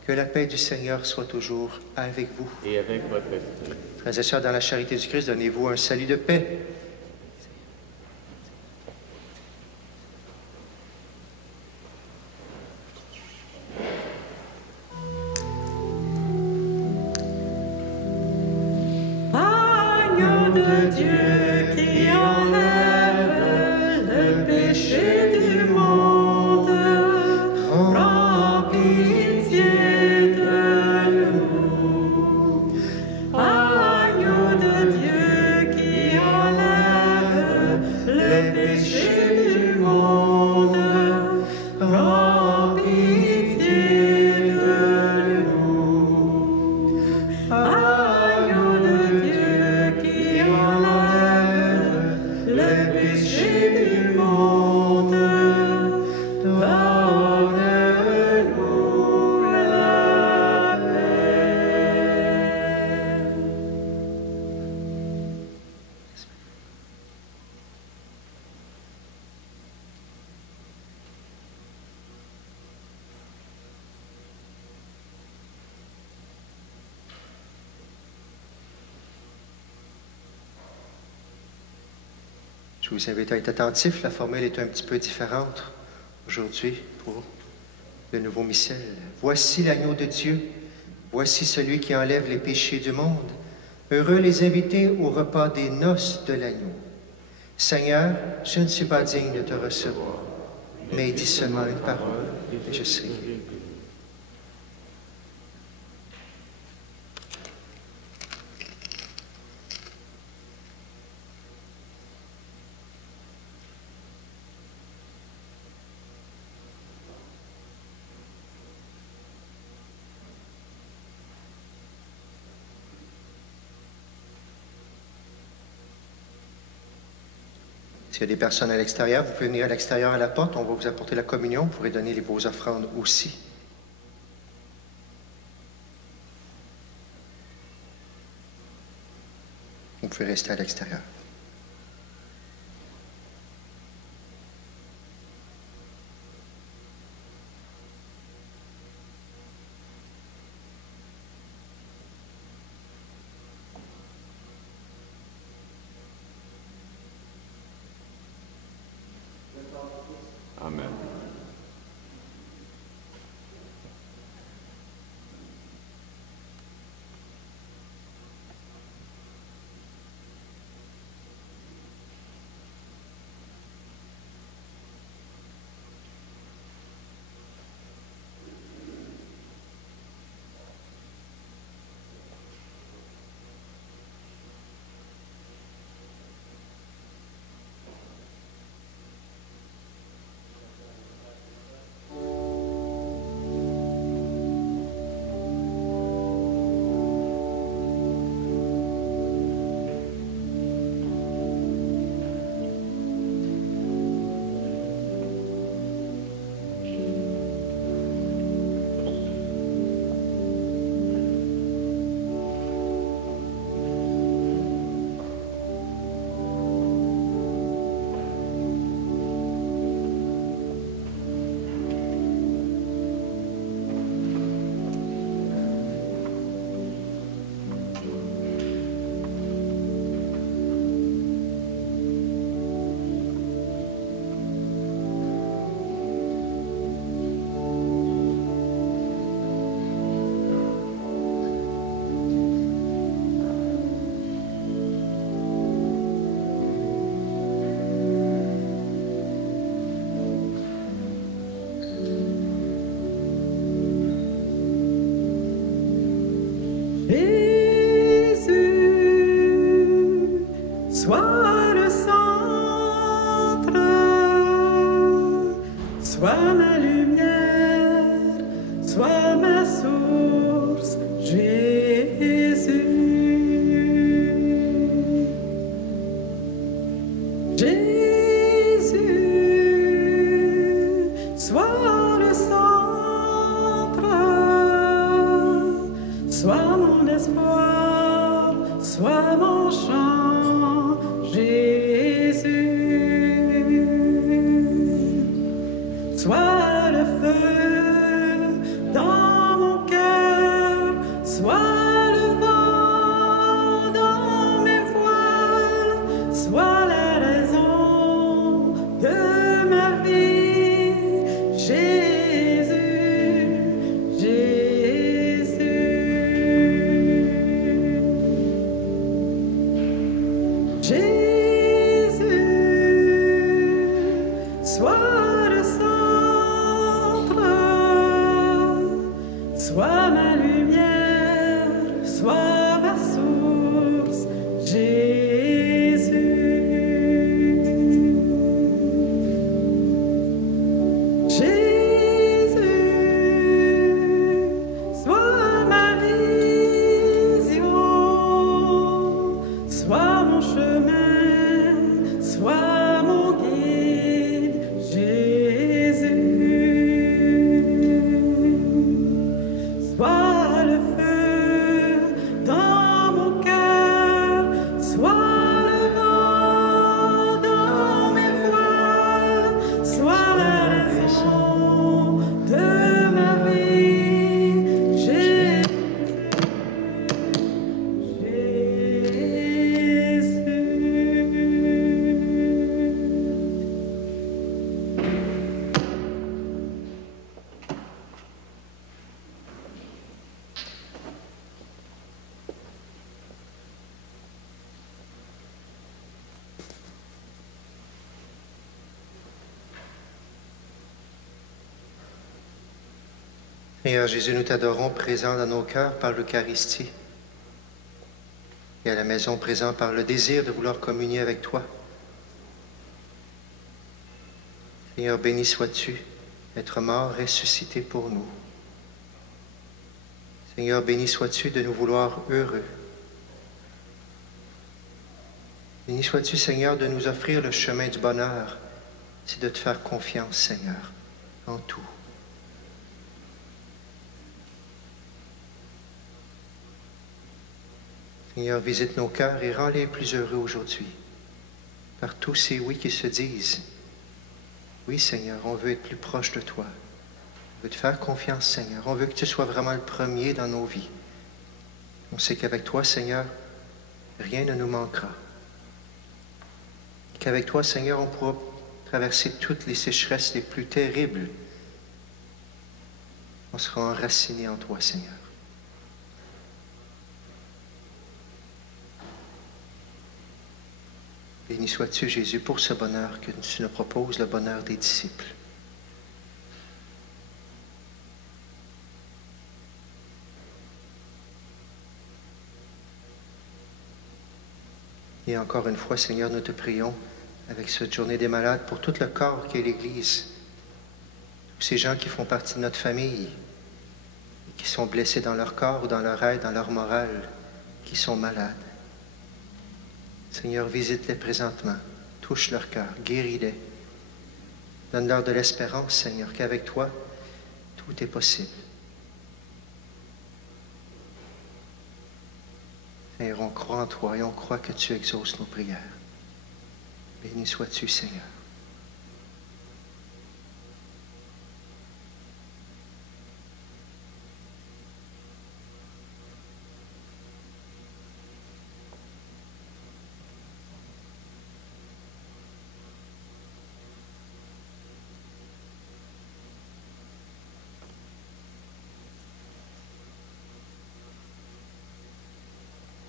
Que la paix du Seigneur soit toujours avec vous. Et avec votre esprit. Frères et sœurs, dans la charité du Christ, donnez-vous un salut de paix. Agneau de Dieu qui enlève le péché du monde, prends pitié de nous. Agneau de Dieu qui enlève Je vous invite à être attentif. La formule est un petit peu différente aujourd'hui pour le nouveau missel. Voici l'agneau de Dieu. Voici celui qui enlève les péchés du monde. Heureux les invités au repas des noces de l'agneau. Seigneur, je ne suis pas digne de te recevoir, mais dis seulement une parole et je serai guéri. S'il y a des personnes à l'extérieur, vous pouvez venir à l'extérieur à la porte. On va vous apporter la communion. Vous pourrez donner vos offrandes aussi. Vous pouvez rester à l'extérieur. Amen. Sois le centre, sois ma lumière, sois ma source, Jésus. Jésus, sois le centre, sois mon espoir, sois mon chant. Sois le feu dans mon cœur, sois le vent dans mes voiles, sois la raison de ma vie, Jésus, Jésus. Jésus, sois le centre. Sois ma lumière, sois ma source, Jésus. Jésus, sois ma vision, sois mon chemin, sois mon guide, Jésus. Sois le feu dans mon cœur, sois le vent dans mes voiles, sois la raison de ma vie, Jésus, Jésus. Seigneur Jésus, nous t'adorons présent dans nos cœurs par l'Eucharistie et à la maison présent par le désir de vouloir communier avec toi. Seigneur, béni sois-tu, être mort, ressuscité pour nous. Seigneur, béni sois-tu de nous vouloir heureux. Béni sois-tu, Seigneur, de nous offrir le chemin du bonheur. C'est de te faire confiance, Seigneur, en tout. Seigneur, visite nos cœurs et rends-les plus heureux aujourd'hui par tous ces oui qui se disent. Oui, Seigneur, on veut être plus proche de toi. On veut te faire confiance, Seigneur. On veut que tu sois vraiment le premier dans nos vies. On sait qu'avec toi, Seigneur, rien ne nous manquera. Et qu'avec toi, Seigneur, on pourra traverser toutes les sécheresses les plus terribles. On sera enraciné en toi, Seigneur. Béni sois-tu, Jésus, pour ce bonheur que tu nous proposes, le bonheur des disciples. Et encore une fois, Seigneur, nous te prions avec cette journée des malades pour tout le corps qui est l'Église. Tous ces gens qui font partie de notre famille, qui sont blessés dans leur corps ou dans leur être, dans leur morale, qui sont malades. Seigneur, visite-les présentement, touche leur cœur, guéris-les. Donne-leur de l'espérance, Seigneur, qu'avec toi, tout est possible. Seigneur, on croit en toi et on croit que tu exauces nos prières. Béni sois-tu, Seigneur.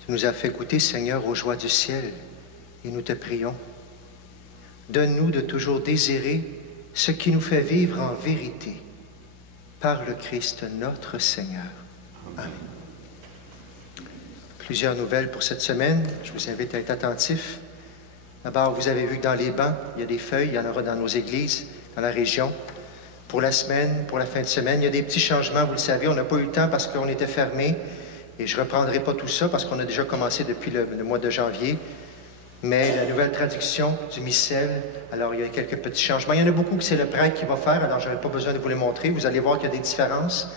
Tu nous as fait goûter, Seigneur, aux joies du ciel, et nous te prions. Donne-nous de toujours désirer ce qui nous fait vivre en vérité, par le Christ notre Seigneur. Amen. Plusieurs nouvelles pour cette semaine. Je vous invite à être attentifs. D'abord, vous avez vu que dans les bancs, il y a des feuilles, il y en aura dans nos églises, dans la région. Pour la semaine, pour la fin de semaine, il y a des petits changements, vous le savez, on n'a pas eu le temps parce qu'on était fermés. Et je ne reprendrai pas tout ça parce qu'on a déjà commencé depuis le mois de janvier. Mais la nouvelle traduction du missel, alors il y a quelques petits changements. Il y en a beaucoup que c'est le prêtre qui va faire, alors je n'aurai pas besoin de vous les montrer. Vous allez voir qu'il y a des différences.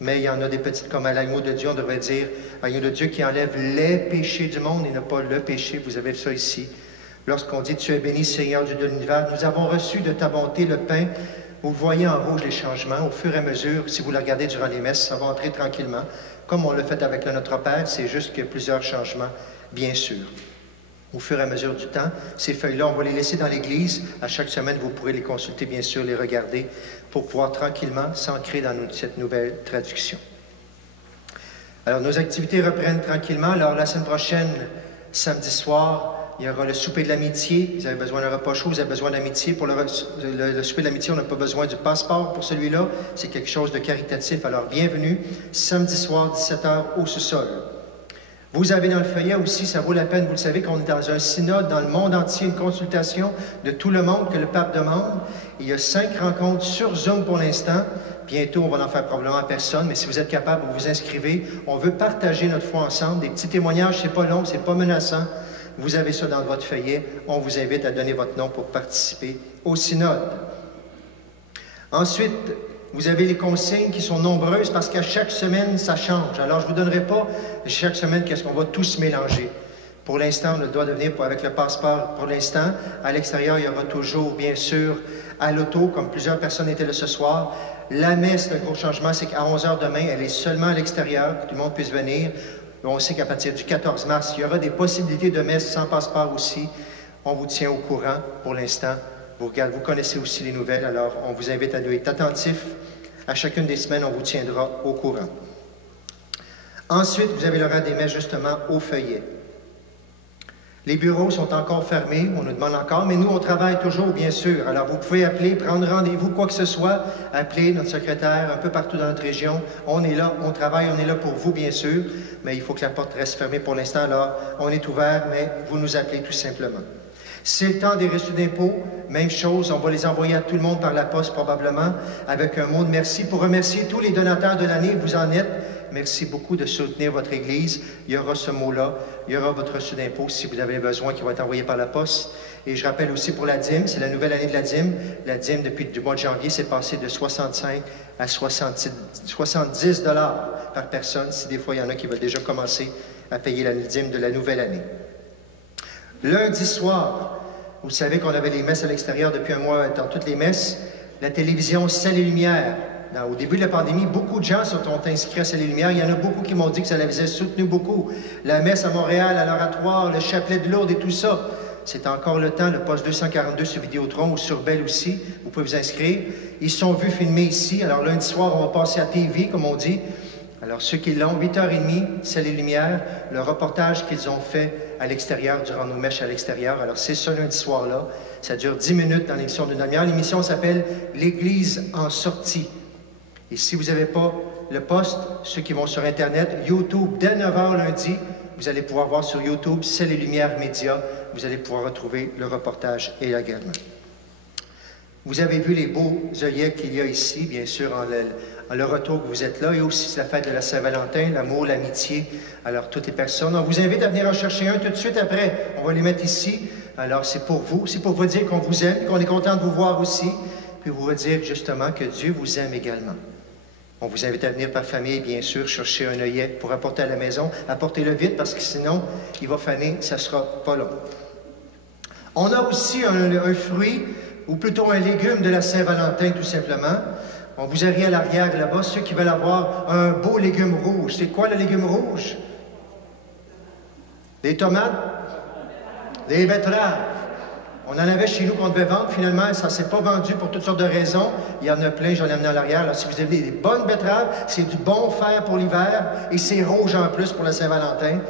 Mais il y en a des petites, comme à l'agneau de Dieu, on devrait dire agneau de Dieu qui enlève les péchés du monde et non pas le péché. Vous avez ça ici. Lorsqu'on dit « Tu es béni, Seigneur Dieu de l'univers », nous avons reçu de ta bonté le pain. Vous voyez en rouge les changements. Au fur et à mesure, si vous le regardez durant les messes, ça va entrer tranquillement. Comme on l'a fait avec le Notre Père, c'est juste qu'il y a plusieurs changements, bien sûr. Au fur et à mesure du temps, ces feuilles-là, on va les laisser dans l'Église. À chaque semaine, vous pourrez les consulter, bien sûr, les regarder, pour pouvoir tranquillement s'ancrer dans cette nouvelle traduction. Alors, nos activités reprennent tranquillement. Alors, la semaine prochaine, samedi soir, il y aura le souper de l'amitié. Vous avez besoin d'un repas chaud, vous avez besoin d'amitié. Pour le souper de l'amitié, on n'a pas besoin du passeport pour celui-là. C'est quelque chose de caritatif. Alors, bienvenue, samedi soir, 17h, au sous-sol. Vous avez dans le feuillet aussi, ça vaut la peine, vous le savez, qu'on est dans un synode dans le monde entier, une consultation de tout le monde que le pape demande. Il y a 5 rencontres sur Zoom pour l'instant. Bientôt, on va en faire probablement à personne, mais si vous êtes capable, vous vous inscrivez. On veut partager notre foi ensemble. Des petits témoignages, c'est pas long, c'est pas menaçant. Vous avez ça dans votre feuillet. On vous invite à donner votre nom pour participer au synode. Ensuite, vous avez les consignes qui sont nombreuses parce qu'à chaque semaine, ça change. Alors, je ne vous donnerai pas chaque semaine qu'est-ce qu'on va tous mélanger. Pour l'instant, on doit devenir avec le passeport pour l'instant. À l'extérieur, il y aura toujours, bien sûr, à l'auto, comme plusieurs personnes étaient là ce soir. La messe, le gros changement, c'est qu'à 11h demain, elle est seulement à l'extérieur, que tout le monde puisse venir. On sait qu'à partir du 14 mars, il y aura des possibilités de messe sans passeport aussi. On vous tient au courant pour l'instant. Vous connaissez aussi les nouvelles, alors on vous invite à être attentifs. À chacune des semaines, on vous tiendra au courant. Ensuite, vous avez l'horaire des messes justement au feuillet. Les bureaux sont encore fermés, on nous demande encore, mais nous, on travaille toujours, bien sûr. Alors, vous pouvez appeler, prendre rendez-vous, quoi que ce soit, appeler notre secrétaire un peu partout dans notre région. On est là, on travaille, on est là pour vous, bien sûr, mais il faut que la porte reste fermée pour l'instant. Alors, on est ouvert, mais vous nous appelez tout simplement. C'est le temps des reçus d'impôts, même chose, on va les envoyer à tout le monde par la poste probablement, avec un mot de merci pour remercier tous les donateurs de l'année, vous en êtes. Merci beaucoup de soutenir votre Église. Il y aura ce mot-là, il y aura votre reçu d'impôt si vous avez besoin qui va être envoyé par la poste. Et je rappelle aussi pour la dîme, c'est la nouvelle année de la dîme. La dîme, depuis le mois de janvier, c'est passé de 65 à 70 $ par personne, si des fois il y en a qui veulent déjà commencer à payer la dîme de la nouvelle année. Lundi soir, vous savez qu'on avait les messes à l'extérieur depuis un mois dans toutes les messes. La télévision Ciel et Lumière. Au début de la pandémie, beaucoup de gens se sont inscrits à Ciel et Lumière. Il y en a beaucoup qui m'ont dit que ça les avait soutenus beaucoup. La messe à Montréal, à l'Oratoire, le chapelet de Lourdes et tout ça. C'est encore le temps, le poste 242 sur Vidéotron ou sur Bell aussi. Vous pouvez vous inscrire. Ils sont vus filmer ici. Alors lundi soir, on va passer à TV, comme on dit. Alors ceux qui l'ont, 8h30, Ciel et Lumière, le reportage qu'ils ont fait à l'extérieur, durant nos mèches à l'extérieur. Alors c'est ce lundi soir-là. Ça dure 10 minutes dans l'émission d'une demi-heure. L'émission s'appelle « L'Église en sortie ». Et si vous n'avez pas le poste, ceux qui vont sur Internet, YouTube, dès 9h lundi, vous allez pouvoir voir sur YouTube, Ciel et Lumière Média, vous allez pouvoir retrouver le reportage également. Vous avez vu les beaux œillets qu'il y a ici, bien sûr, en le retour que vous êtes là, et aussi c'est la fête de la Saint-Valentin, l'amour, l'amitié, alors toutes les personnes. On vous invite à venir en chercher un tout de suite après, on va les mettre ici. Alors c'est pour vous dire qu'on vous aime, qu'on est content de vous voir aussi, puis vous dire justement que Dieu vous aime également. On vous invite à venir par famille, bien sûr, chercher un œillet pour apporter à la maison. Apportez-le vite parce que sinon, il va faner, ça ne sera pas long. On a aussi un fruit, ou plutôt un légume de la Saint-Valentin, tout simplement. On vous a ri à l'arrière là-bas, ceux qui veulent avoir un beau légume rouge. C'est quoi le légume rouge? Des tomates? Des betteraves? On en avait chez nous qu'on devait vendre. Finalement, ça ne s'est pas vendu pour toutes sortes de raisons. Il y en a plein, j'en ai amené à l'arrière. Alors, si vous avez des bonnes betteraves, c'est du bon fer pour l'hiver et c'est rouge en plus pour la Saint-Valentin.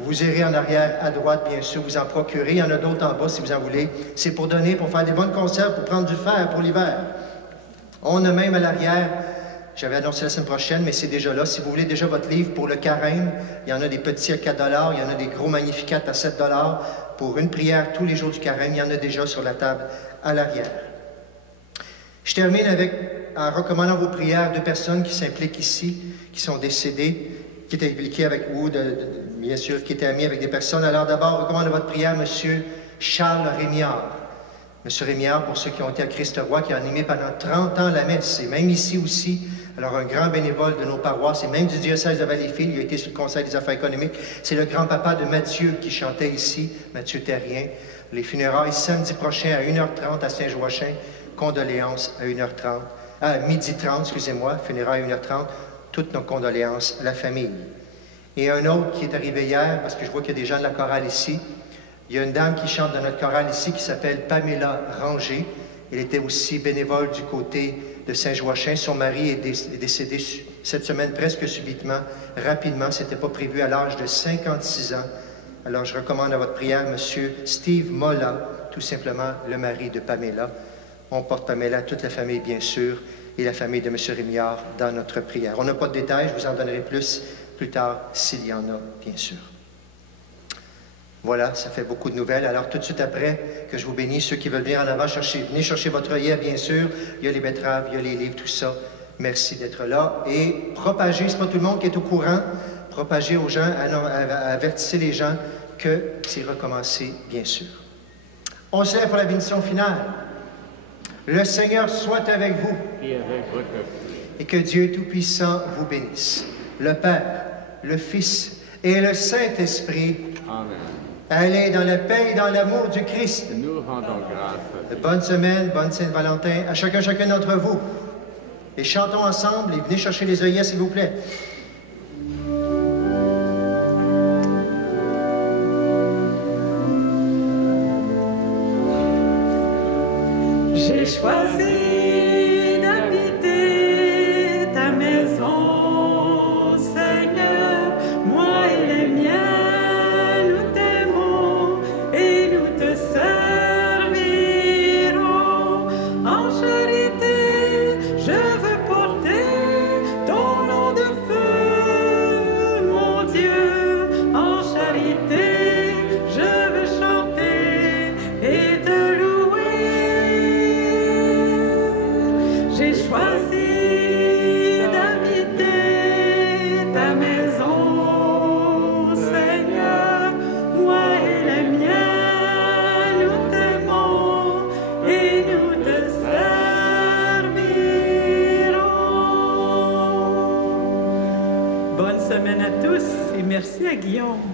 Vous irez en arrière à droite, bien sûr, vous en procurez. Il y en a d'autres en bas si vous en voulez. C'est pour donner, pour faire des bonnes conserves, pour prendre du fer pour l'hiver. On a même à l'arrière, j'avais annoncé la semaine prochaine, mais c'est déjà là. Si vous voulez déjà votre livre pour le carême, il y en a des petits à 4 $, il y en a des gros magnificats à 7 $. Pour une prière tous les jours du carême, il y en a déjà sur la table à l'arrière. Je termine en recommandant vos prières de personnes qui s'impliquent ici, qui sont décédées, qui étaient impliquées avec vous, bien sûr, qui étaient amis avec des personnes. Alors d'abord, recommande votre prière, M. Charles Rémiard. M. Rémiard, pour ceux qui ont été à Christ-Roi, qui a animé pendant 30 ans la messe, et même ici aussi. Alors, un grand bénévole de nos paroisses, et même du diocèse de Valleyfield, il a été sur le Conseil des affaires économiques. C'est le grand-papa de Mathieu qui chantait ici, Mathieu Terrien. Les funérailles samedi prochain à 1h30 à Saint-Joachim. Condoléances à 1h30, à 12h30, excusez-moi, funérailles à 1h30. Toutes nos condoléances à la famille. Et un autre qui est arrivé hier, parce que je vois qu'il y a des gens de la chorale ici. Il y a une dame qui chante dans notre chorale ici qui s'appelle Pamela Ranger. Elle était aussi bénévole du côté de Saint-Joachim. Son mari est décédé cette semaine presque subitement, rapidement. Ce n'était pas prévu à l'âge de 56 ans. Alors, je recommande à votre prière M. Steve Molla, tout simplement le mari de Pamela. On porte Pamela, toute la famille, bien sûr, et la famille de M. Rémiard dans notre prière. On n'a pas de détails, je vous en donnerai plus tard, s'il y en a, bien sûr. Voilà, ça fait beaucoup de nouvelles. Alors, tout de suite après, que je vous bénisse, ceux qui veulent venir en avant, venez chercher votre œillet, bien sûr. Il y a les betteraves, il y a les livres, tout ça. Merci d'être là. Et propagez, c'est pas tout le monde qui est au courant, propagez aux gens, avertissez les gens que c'est recommencé, bien sûr. On se lève pour la bénédiction finale. Le Seigneur soit avec vous. Et avec votre peuple. Et que Dieu Tout-Puissant vous bénisse. Le Père, le Fils et le Saint-Esprit. Amen. Allez dans la paix et dans l'amour du Christ. Nous rendons grâce. Bonne semaine, bonne Saint-Valentin à chacun d'entre vous. Et chantons ensemble et venez chercher les œillets, s'il vous plaît. J'ai choisi d'habiter ta maison, Seigneur, moi et les miens, nous t'aimons. à tous et merci à Guillaume.